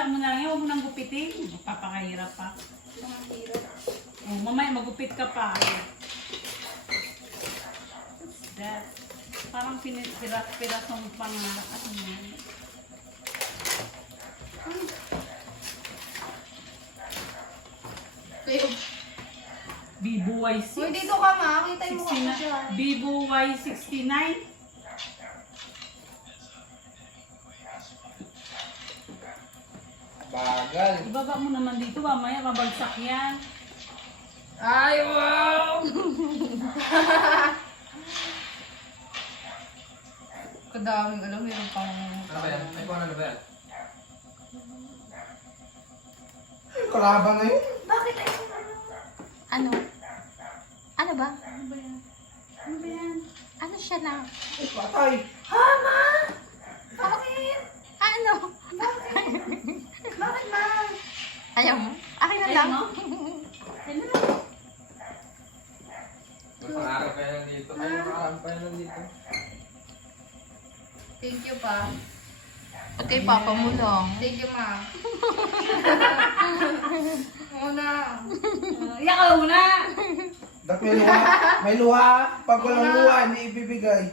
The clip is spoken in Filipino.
Mamaya mo na lang yan, huwag mo nang gupitin. Papakahirap pa. Oh, mamaya magupit ka pa. That. Parang pirasong pangarap. Ano yan? Bibo Y6. Uy, dito ka nga. Kita mo ka 69. siya. Bibo Y69. Bagal. Ibaba mo naman dito, mamaya mabagsak yan. Ay, wow! Kadaming alam, meron pang... Ano ba yan? Ay, kung ano ba yan? Ay, kalaban na yun. Bakit ay... Ano? Ano ba? Ano ba yan? Ano ba yan? Ano siya na? Ay, patay. Bakit? Ano? Bakit, ma? Ayaw mo? Akin na Ayaw lang. mo? Ayun na. May pangarap pa yan nandito. Ay, pangarap pa yan nandito. Thank you, pa. At kay papa mo lang. Thank you, ma. Muna. Yak ka muna! Dak may luha. May luha. Pag walang luha, hindi ibibigay.